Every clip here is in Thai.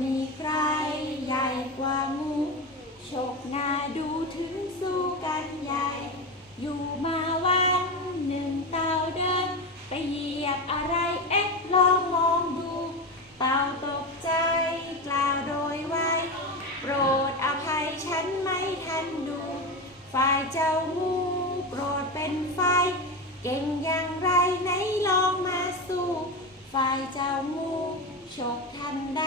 มีใครใหญ่กว่างูโชคหน้าดูถึงสู้กันใหญ่ อยู่มาวันหนึ่งเต่าเดิน ไปเหยียบอะไรเอ๊ะลองมองดู เต่าตกใจกล่าวโดยไวโปรดอภัยฉันไม่ทันดู ฝ่ายเจ้างูโกรธเป็นไฟ เก่งอย่างไรไหนลองมาสู้ ฝ่ายเจ้างูฉกทันใด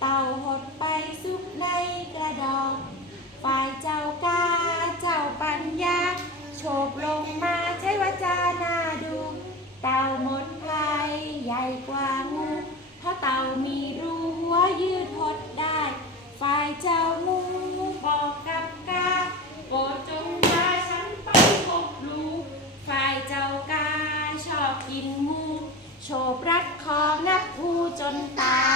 เต่าหดไปซุกในกระดองฝ่ายเจ้ากาเจ้าปัญญาโฉบลงมาใช้วาจาหน้าดู เต่าหมดภัยใหญ่กว่างูเพราะเต่ามีรูหัวยืดหดได้ ฝ่ายเจ้างูบอกกับกาโปรดจงพาฉันไปพบลูฝ่ายเจ้ากาชอบกินงูโฉบรัดคองับงูจนตาย